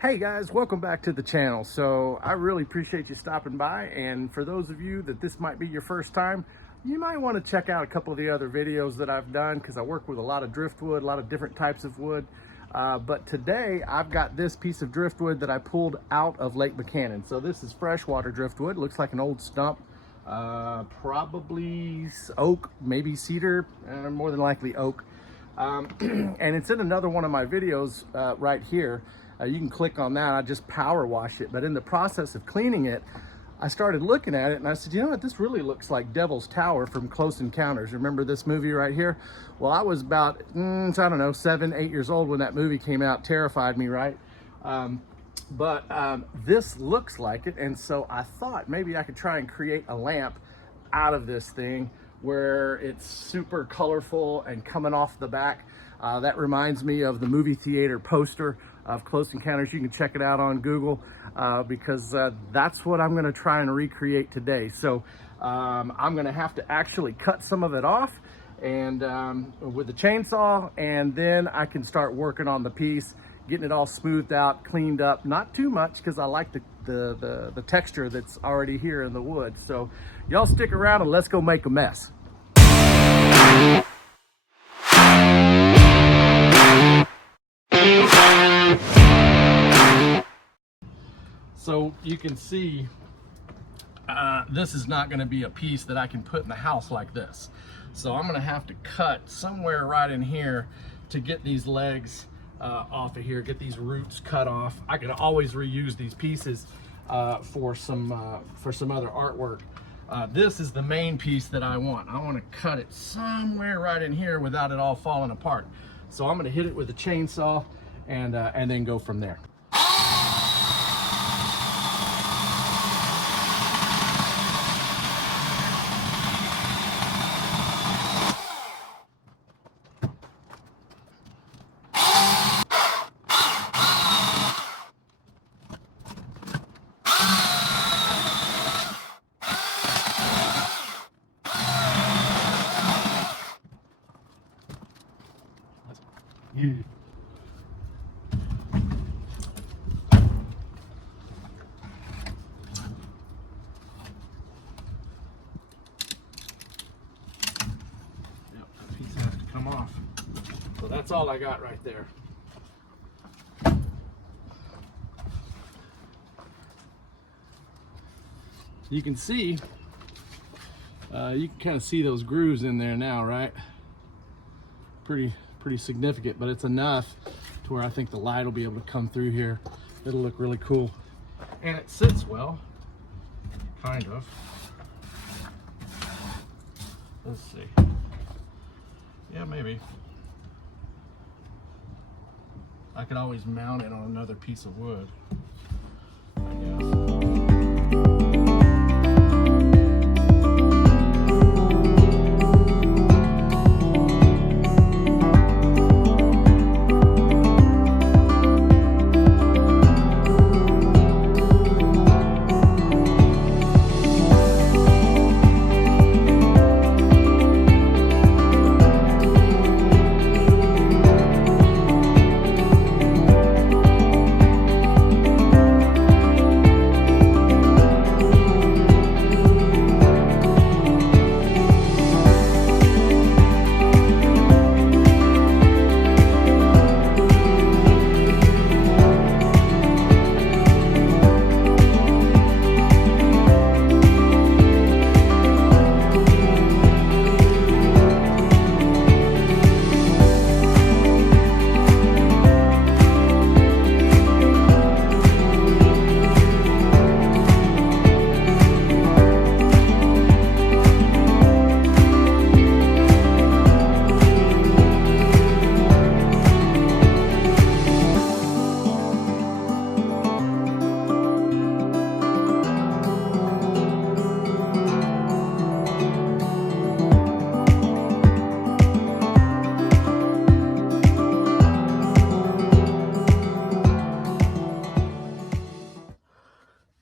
Hey guys, welcome back to the channel. So I really appreciate you stopping by, and for those of you that this might be your first time, you might want to check out a couple of the other videos that I've done, because I work with a lot of driftwood, a lot of different types of wood. But today I've got this piece of driftwood that I pulled out of Lake Buchanan. So this is freshwater driftwood. Looks like an old stump, probably oak, maybe cedar, more than likely oak. And it's in another one of my videos right here. You can click on that. I just power wash it, but in the process of cleaning it, I started looking at it and I said, you know what, this really looks like Devil's Tower from Close Encounters. Remember this movie right here? Well, I was about, I don't know, 7, 8 years old when that movie came out. Terrified me, right? This looks like it, and so I thought maybe I could try and create a lamp out of this thing where it's super colorful and coming off the back. That reminds me of the movie theater poster of Close Encounters. You can check it out on Google because that's what I'm gonna try and recreate today. So I'm gonna have to actually cut some of it off and with the chainsaw, and then I can start working on the piece, getting it all smoothed out, cleaned up. Not too much, because I like the texture that's already here in the wood. So y'all stick around and let's go make a mess. So you can see this is not going to be a piece that I can put in the house like this. So I'm going to have to cut somewhere right in here to get these legs off of here, get these roots cut off. I could always reuse these pieces for some other artwork. This is the main piece that I want. I want to cut it somewhere right in here without it all falling apart. So I'm going to hit it with a chainsaw and then go from there. Yeah. That piece has to come off. So that's all I got right there. You can see, you can kind of see those grooves in there now, right? Pretty significant, but it's enough to where I think the light will be able to come through here. It'll look really cool, and it sits well, kind of. Let's see. Yeah, maybe. I could always mount it on another piece of wood, I guess.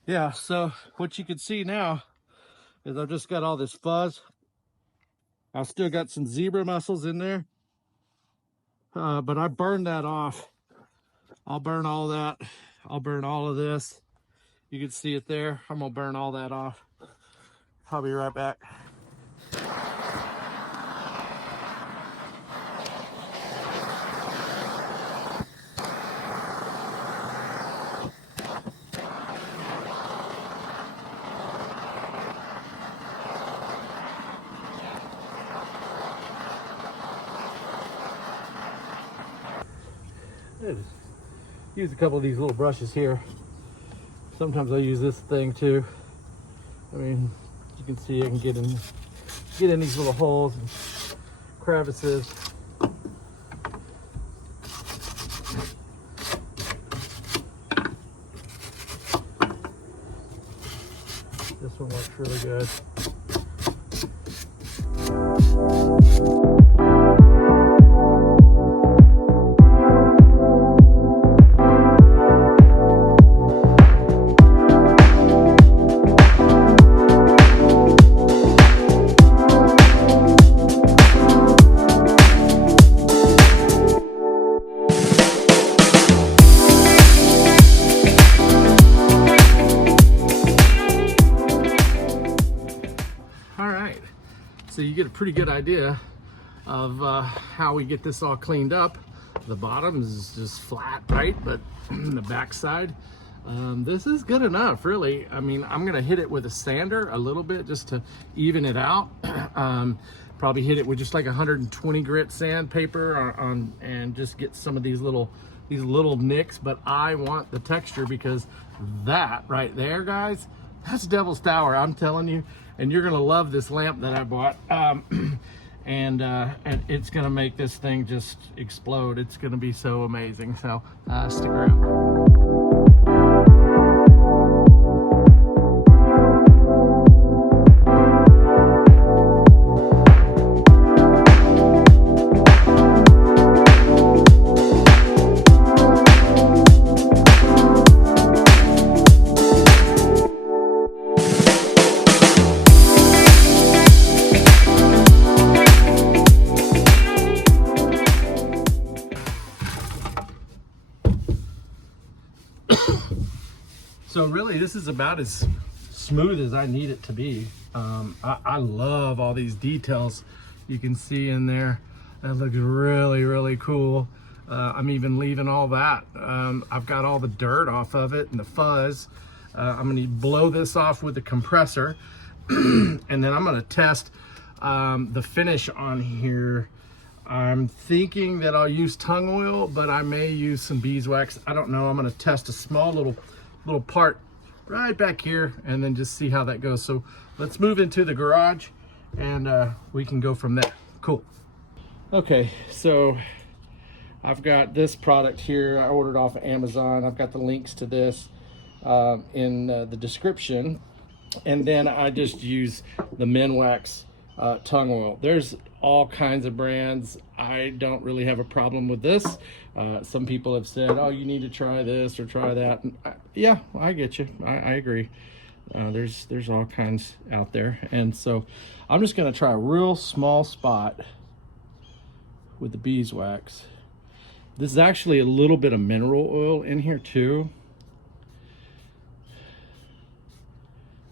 Yeah, so what you can see now is I've just got all this fuzz. I've still got some zebra mussels in there, but I burned that off. I'll burn all that I'll burn all of this. You can see it there. I'm gonna burn all that off. I'll be right back. Use a couple of these little brushes here. Sometimes I use this thing too. I mean, you can see I can get in these little holes and crevices. This one works really good. So you get a pretty good idea of how we get this all cleaned up. The bottom is just flat, right? But the backside, this is good enough, really. I mean, I'm gonna hit it with a sander a little bit just to even it out. Probably hit it with just like 120 grit sandpaper and just get some of these little nicks. But I want the texture because that right there, guys, that's Devil's Tower, I'm telling you. And you're gonna love this lamp that I bought. And it's gonna make this thing just explode. It's gonna be so amazing. So stick around. So really, this is about as smooth as I need it to be. I love all these details you can see in there. That looks really, really cool. I'm even leaving all that. I've got all the dirt off of it and the fuzz. I'm gonna blow this off with the compressor and then I'm gonna test the finish on here. I'm thinking that I'll use tung oil, but I may use some beeswax. I don't know. I'm gonna test a small little part right back here and then just see how that goes. So let's move into the garage and we can go from there. Cool. Okay, so I've got this product here. I ordered off of Amazon. I've got the links to this in the description. And then I just use the Minwax tung oil. There's all kinds of brands. I don't really have a problem with this. Some people have said, oh, you need to try this or try that. And yeah, I get you. I agree. There's all kinds out there. And so I'm just gonna try a real small spot with the beeswax. This is actually a little bit of mineral oil in here too.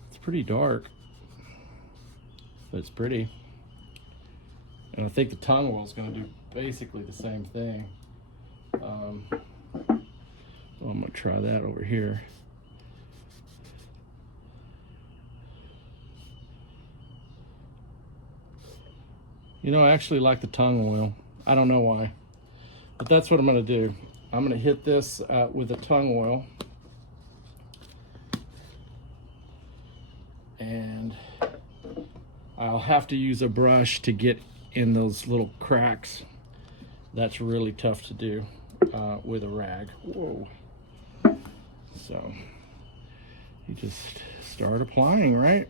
It's pretty dark, but it's pretty. And I think the tung oil is going to do basically the same thing. I'm going to try that over here. You know, I actually like the tung oil. I don't know why, but that's what I'm going to do. I'm going to hit this with the tung oil. And I'll have to use a brush to get in those little cracks. That's really tough to do with a rag. Whoa. So you just start applying, right?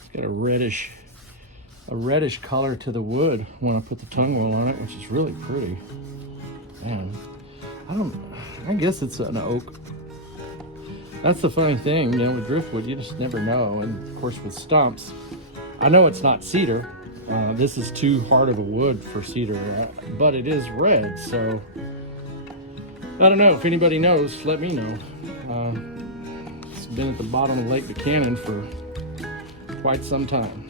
It's got a reddish color to the wood when I put the tung oil on it, which is really pretty. Man, I guess it's an oak. That's the funny thing, you know, with driftwood, you just never know. And of course with stumps, I know it's not cedar, This is too hard of a wood for cedar, but it is red, so I don't know. If anybody knows, let me know. It's been at the bottom of Lake Buchanan for quite some time.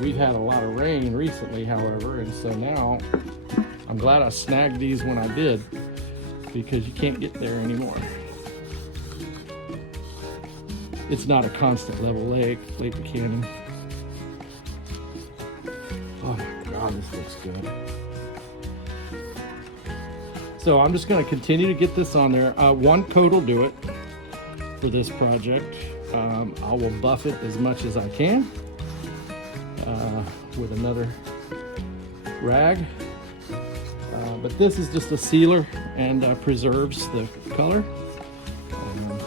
We've had a lot of rain recently, however, and so now I'm glad I snagged these when I did, because you can't get there anymore. It's not a constant level lake, Lake Buchanan. Oh my God, this looks good. So I'm just going to continue to get this on there. One coat will do it for this project. I will buff it as much as I can with another rag. But this is just a sealer and preserves the color,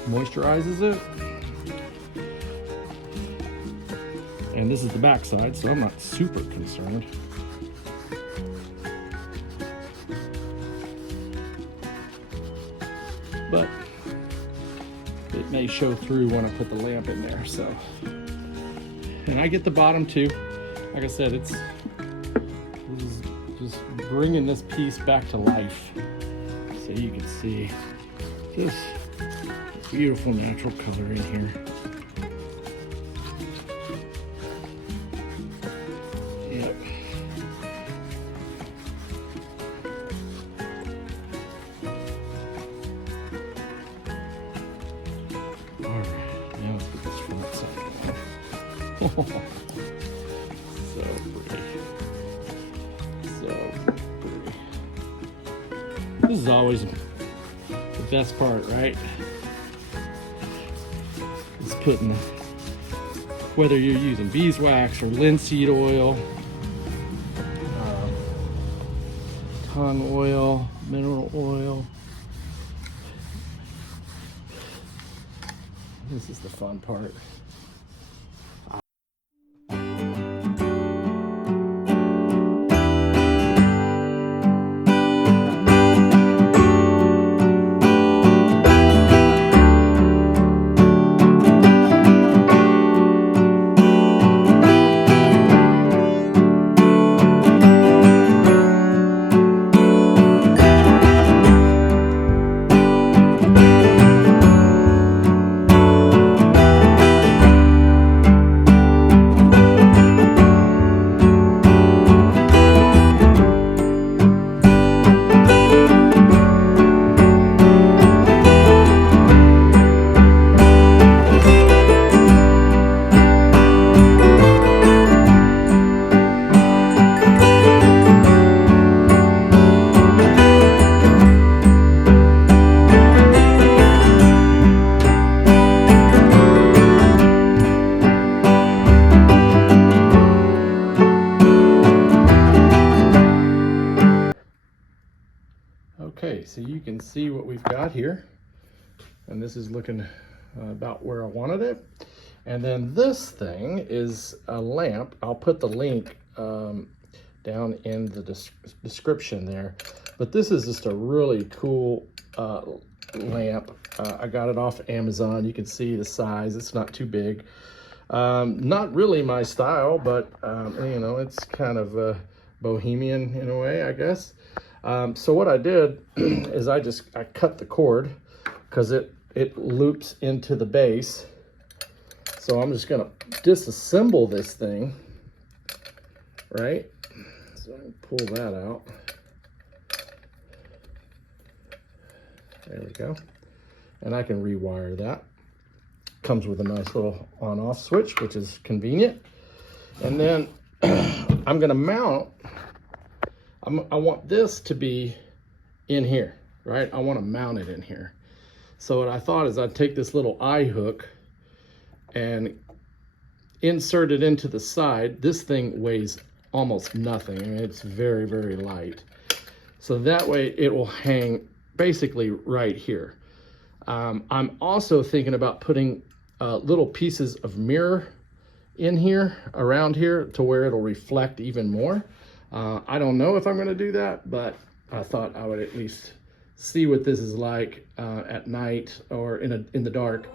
moisturizes it. And this is the back side, so I'm not super concerned. But it may show through when I put the lamp in there, so. And I get the bottom too. Like I said, this is just bringing this piece back to life, so you can see this beautiful natural color in here. Yep. All right, now let's get this front side on. So pretty. So pretty. This is always the best part, right? Is putting, whether you're using beeswax or linseed oil, tongue oil, mineral oil. This is the fun part. Okay, so you can see what we've got here, and this is looking about where I wanted it. And then this thing is a lamp. I'll put the link down in the description there, but this is just a really cool lamp. I got it off Amazon. You can see the size, it's not too big. Not really my style, but you know, it's kind of bohemian in a way, I guess. So what I did is I cut the cord, because it loops into the base. So I'm just gonna disassemble this thing, right? So I can pull that out. There we go. And I can rewire that. Comes with a nice little on-off switch, which is convenient. And then I'm gonna mount, I want this to be in here, right? I want to mount it in here. So what I thought is I'd take this little eye hook and insert it into the side. This thing weighs almost nothing. I mean, it's very, very light. So that way it will hang basically right here. I'm also thinking about putting little pieces of mirror in here, around here, to where it'll reflect even more. I don't know if I'm going to do that, but I thought I would at least see what this is like at night or in the dark.